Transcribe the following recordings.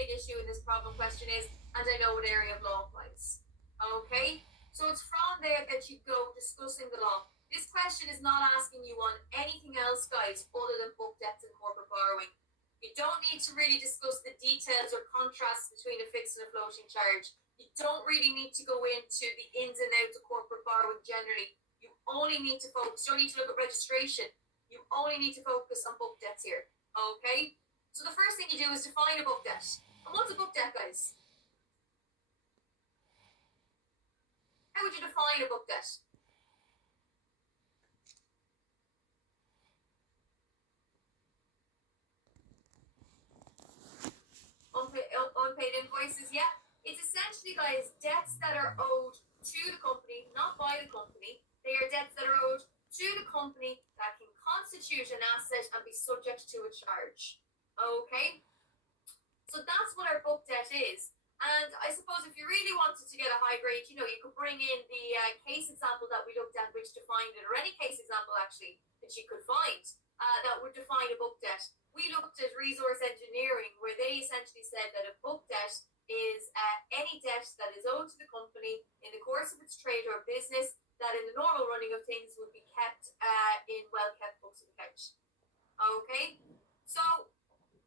big issue in this problem question is, and I know what area of law applies. Okay? So it's from there that you go discussing the law. This question is not asking you on anything else, guys, other than book debts and corporate borrowing. You don't need to really discuss the details or contrasts between a fixed and a floating charge. You don't really need to go into the ins and outs of corporate borrowing generally. You only need to focus, you don't need to look at registration. You only need to focus on book debts here. Okay? So the first thing you do is define a book debt. And what's a book debt, guys? How would you define a book debt? Unpaid invoices, yeah. It's essentially, guys, debts that are owed to the company, not by the company. They are debts that are owed to the company that can constitute an asset and be subject to a charge. Okay? So that's what our book debt is. And I suppose if you really wanted to get a high grade, you could bring in the case example that we looked at, which defined it, or any case example actually that you could find that would define a book debt. We looked at resource engineering, where they essentially said that a book debt is any debt that is owed to the company in the course of its trade or business that in the normal running of things would be kept in well-kept books of account. Okay? So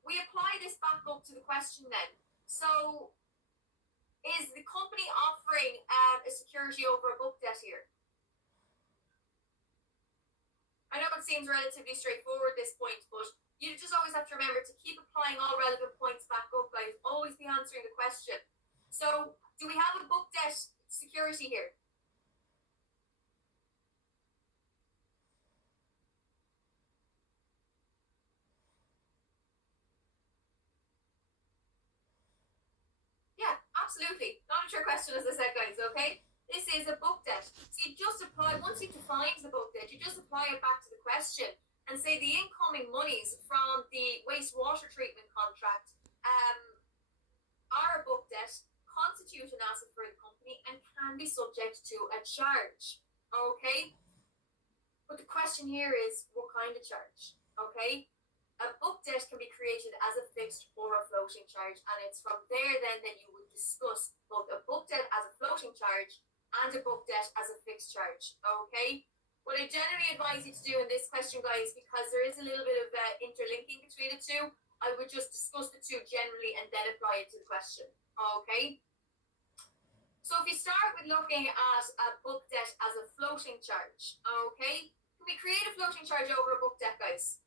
we apply this back up to the question then. So is the company offering a security over a book debt here? I know it seems relatively straightforward at this point, but you just always have to remember to keep applying all relevant points back up, guys. Always be answering the question. So, do we have a book debt security here? Yeah, absolutely. Not a trick question, as I said, guys, okay? This is a book debt. So you just apply, once you've defined the book debt, you just apply it back to the question and say the incoming monies from the wastewater treatment contract are a book debt, constitute an asset for the company, and can be subject to a charge. Okay? But the question here is, what kind of charge? Okay? A book debt can be created as a fixed or a floating charge, and it's from there then that you would discuss both a book debt as a floating charge and a book debt as a fixed charge. Okay? What I generally advise you to do in this question, guys, because there is a little bit of interlinking between the two, I would just discuss the two generally and then apply it to the question. Okay? So if you start with looking at a book debt as a floating charge, okay? Can we create a floating charge over a book debt, guys?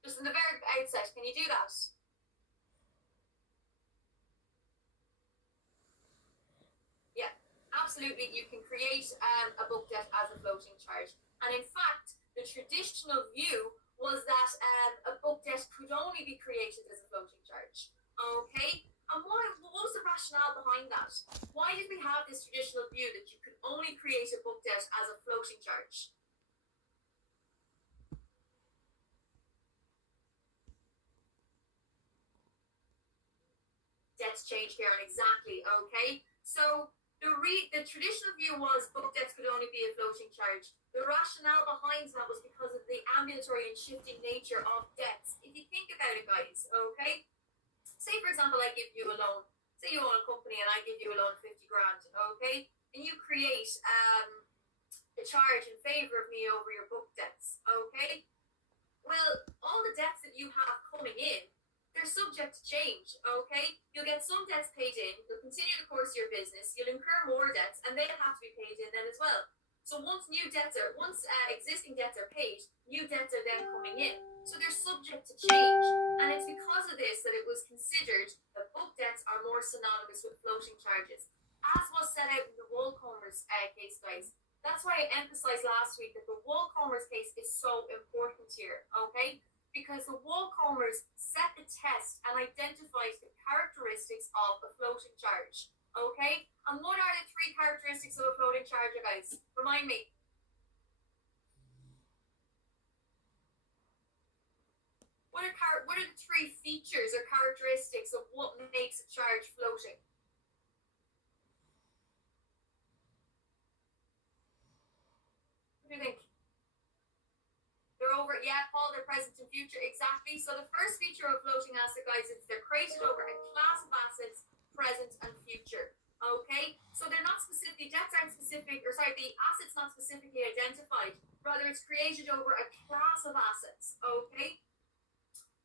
Just in the very outset, can you do that? Yeah, absolutely. You can create a book debt as a floating charge. And in fact, the traditional view was that a book debt could only be created as a floating charge. Okay? And what was the rationale behind that? Why did we have this traditional view that you could only create a book debt as a floating charge? Debts change, Karen, exactly. Okay? So the traditional view was book debts could only be a floating charge. The rationale behind that was because of the ambulatory and shifting nature of debts. If you think about it, guys, okay? Say, for example, I give you a loan. Say you own a company and I give you a loan 50 grand, okay? And you create a charge in favor of me over your book debts, okay? Well, all the debts that you have coming in, they're subject to change, okay? You'll get some debts paid in, you'll continue the course of your business, you'll incur more debts, and they'll have to be paid in then as well. So once existing debts are paid, new debts are then coming in. So they're subject to change. And it's because of this that it was considered that book debts are more synonymous with floating charges, as was set out in the Woolcombers case, guys. That's why I emphasized last week that the Woolcombers case is so important here, okay? Because the Woolcombers set the test and identified the characteristics of a floating charge. Okay? And what are the three characteristics of a floating charge, guys? Remind me. What are the three features or characteristics of what makes a charge floating? What do you think? They're over, yeah, Paul, they're present and future, exactly. So the first feature of floating asset, guys, is they're created over a class of assets, present and future. Okay, so they're not specifically, debts aren't specific, or sorry, the assets not specifically identified. Rather, it's created over a class of assets. Okay,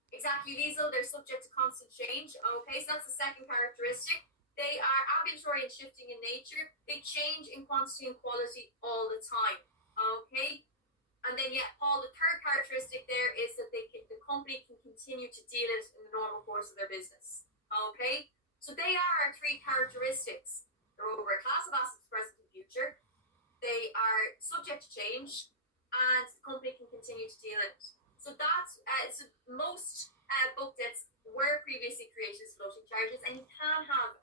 exactly, Liesl, they're subject to constant change. Okay, so that's the second characteristic. They are ambulatory and shifting in nature. They change in quantity and quality all the time. Okay, and then Paul, the third characteristic there is that the company can continue to deal it in the normal course of their business. Okay, so they are our three characteristics. They're over a class of assets, present and future. They are subject to change, and the company can continue to deal it. So that's so most book debts were previously created as floating charges, and you can have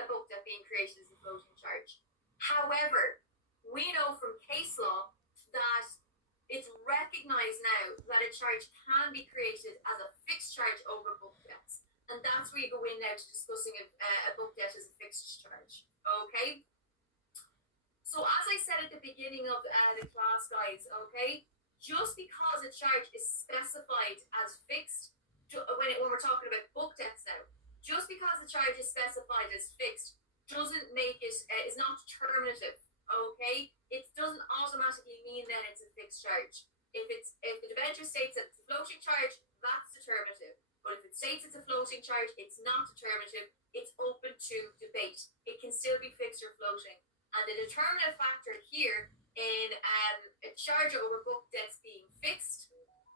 a book debt being created as a floating charge. However, we know from case law that it's recognized now that a charge can be created as a fixed charge over book debts. And that's where you go in now to discussing a book debt as a fixed charge. Okay? So as I said at the beginning of the class, guys, okay, just because a charge is specified as fixed, when we're talking about book debts now, just because the charge is specified as fixed doesn't make it, is not determinative, okay? It doesn't automatically mean that it's a fixed charge. If the debenture states that it's a floating charge, that's determinative. But if it states it's a floating charge, it's not determinative. It's open to debate. It can still be fixed or floating. And the determinative factor here in a charge over book debts being fixed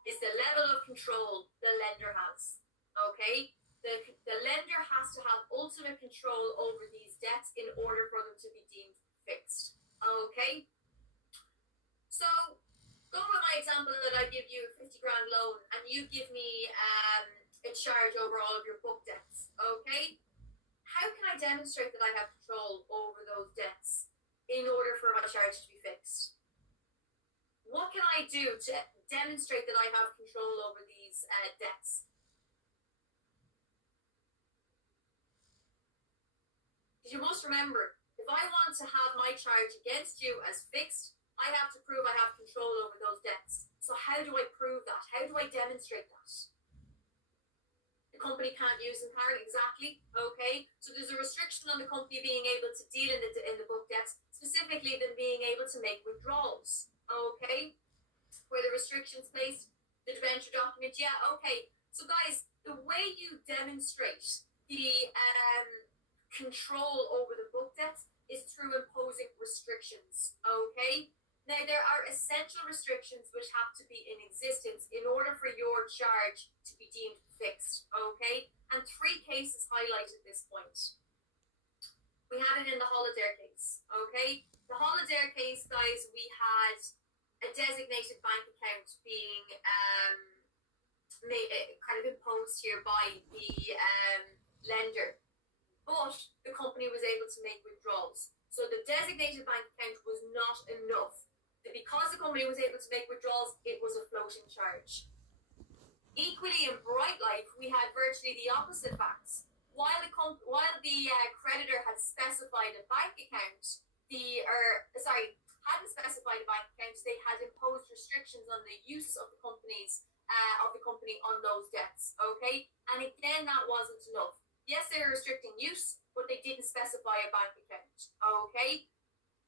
is the level of control the lender has. Okay? The lender has to have ultimate control over these debts in order for them to be deemed fixed. Okay? So, go with my example that I give you a 50 grand loan and you give me a charge over all of your book debts, okay? How can I demonstrate that I have control over those debts in order for my charge to be fixed? What can I do to demonstrate that I have control over these debts? Because you must remember, if I want to have my charge against you as fixed, I have to prove I have control over those debts. So how do I prove that? How do I demonstrate that? The company can't use them, Karen, exactly, okay? So there's a restriction on the company being able to deal in the book debts, specifically them being able to make withdrawals, okay? Where the restrictions placed, the debenture document, yeah, okay. So guys, the way you demonstrate the control over the book debts is through imposing restrictions, okay? Now, there are essential restrictions which have to be in existence in order for your charge to be deemed fixed, okay? And three cases highlight at this point. We had it in the Holiday case, okay? The Holiday case, guys, we had a designated bank account being kind of imposed here by the lender, but the company was able to make withdrawals. So the designated bank account was not enough. Because the company was able to make withdrawals, it was a floating charge. Equally, in Bright Life, we had virtually the opposite facts. While the creditor had specified a bank account, hadn't specified a bank account, they had imposed restrictions on the use of the company on those debts. Okay, and again, that wasn't enough. Yes, they were restricting use, but they didn't specify a bank account. Okay.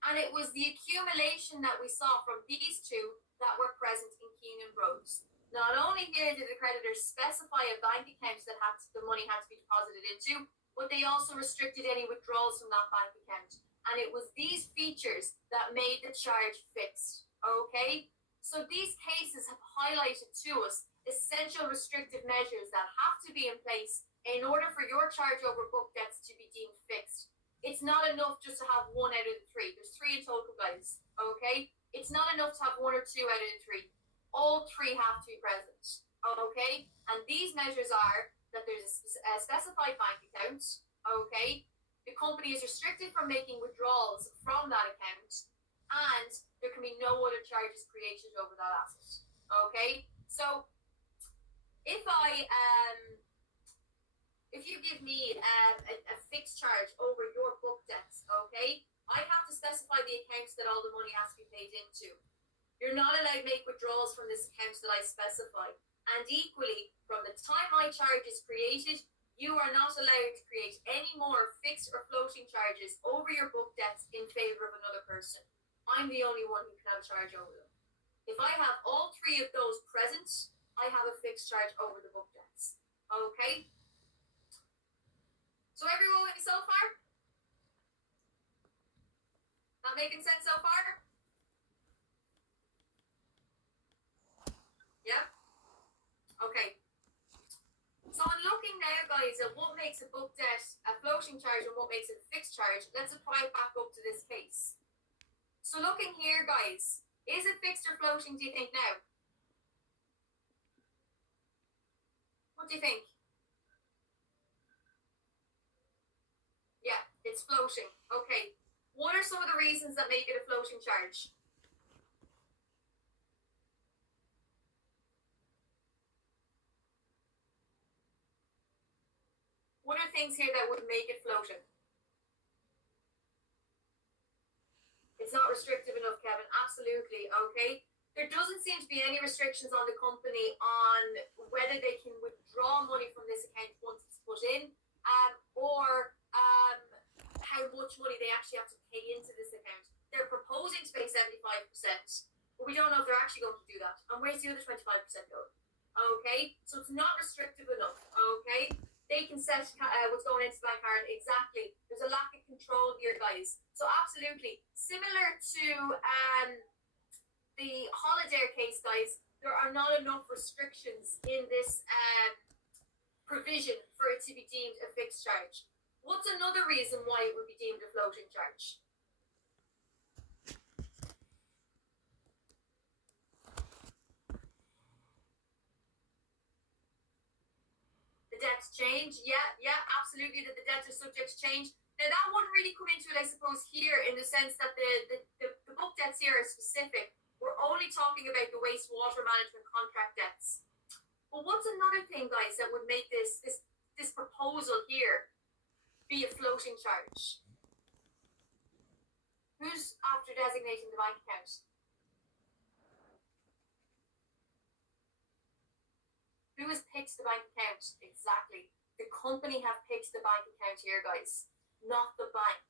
And it was the accumulation that we saw from these two that were present in Keenan Bros. Not only here did the creditors specify a bank account that the money had to be deposited into, but they also restricted any withdrawals from that bank account. And it was these features that made the charge fixed. Okay? So these cases have highlighted to us essential restrictive measures that have to be in place in order for your charge over book debts to be deemed fixed. It's not enough just to have one out of the three. There's three in total, guys. Okay? It's not enough to have one or two out of the three. All three have to be present. Okay? And these measures are that there's a specified bank account. Okay? The company is restricted from making withdrawals from that account. And there can be no other charges created over that asset. Okay? So, if you give me a fixed charge over your book debts, okay, I have to specify the accounts that all the money has to be paid into. You're not allowed to make withdrawals from this account that I specify. And equally, from the time my charge is created, you are not allowed to create any more fixed or floating charges over your book debts in favor of another person. I'm the only one who can have a charge over them. If I have all three of those present, I have a fixed charge over the book debts. Okay? So everyone with me so far? Not making sense so far? Yeah? Okay. So I'm looking now, guys, at what makes a book debt a floating charge and what makes it a fixed charge. Let's apply it back up to this case. So looking here, guys, is it fixed or floating, do you think now? What do you think? Yeah, it's floating. Okay. What are some of the reasons that make it a floating charge? What are things here that would make it floating? It's not restrictive enough, Kevin. Absolutely. Okay. There doesn't seem to be any restrictions on the company on whether they can withdraw money from this account once it's put in, or how much money they actually have to pay into this account. They're proposing to pay 75%, but we don't know if they're actually going to do that. And where's the other 25% go? Okay, so it's not restrictive enough. Okay, they can set what's going into the bank card exactly. There's a lack of control here, guys. So absolutely, similar to the Holiday case, guys, there are not enough restrictions in this provision for it to be deemed a fixed charge. What's another reason why it would be deemed a floating charge? The debts change. Yeah, absolutely, that the debts are subject to change. Now, that wouldn't really come into it, I suppose, here in the sense that the book debts here are specific. We're only talking about the wastewater management contract debts. But what's another thing, guys, that would make this proposal here be a floating charge? Who's after designating the bank account? Who has picked the bank account? Exactly. The company have picked the bank account here, guys, not the bank.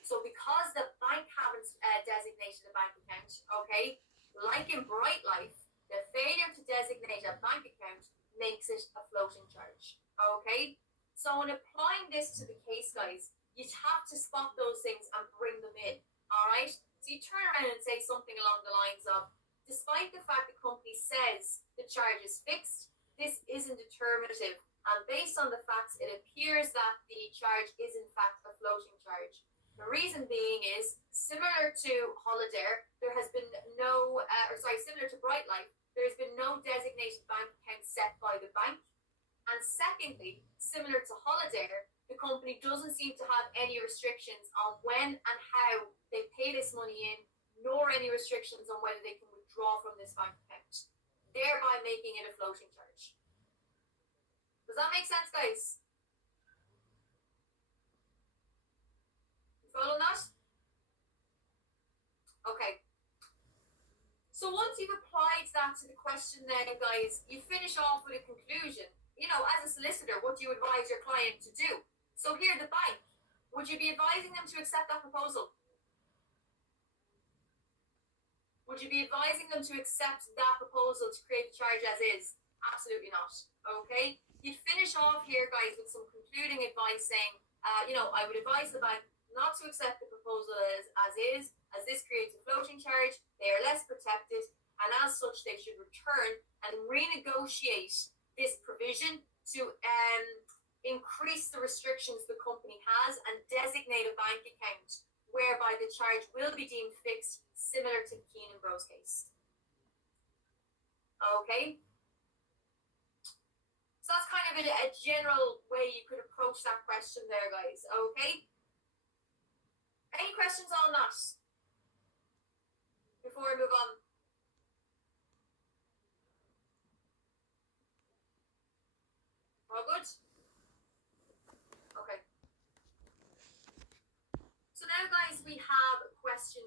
So because the bank haven't designated a bank account, okay, like in Bright Life, the failure to designate a bank account makes it a floating charge. Okay? So in applying this to the case, guys, you'd have to spot those things and bring them in. Alright? So you turn around and say something along the lines of, despite the fact the company says the charge is fixed, this isn't determinative. And based on the facts, it appears that the charge is in fact a floating charge. The reason being is, similar to Holiday, there has been no, similar to Bright Life, there's been no designated bank account set by the bank. And secondly, similar to Holiday, the company doesn't seem to have any restrictions on when and how they pay this money in, nor any restrictions on whether they can withdraw from this bank account, thereby making it a floating charge. Does that make sense, guys? You following that? Okay. So once you've applied that to the question then, guys, you finish off with a conclusion. You know, as a solicitor, what do you advise your client to do? So here, the bank, would you be advising them to accept that proposal? Would you be advising them to accept that proposal to create the charge as is? Absolutely not. Okay? You'd finish off here, guys, with some concluding advice saying, I would advise the bank not to accept the proposal as is, as this creates a floating charge. They are less protected, and as such, they should return and renegotiate this provision to increase the restrictions the company has and designate a bank account whereby the charge will be deemed fixed, similar to Keenan Bros case. Okay? So that's kind of a general way you could approach that question there, guys. Okay? Any questions on that before we move on? All good? Okay. So now, guys, we have question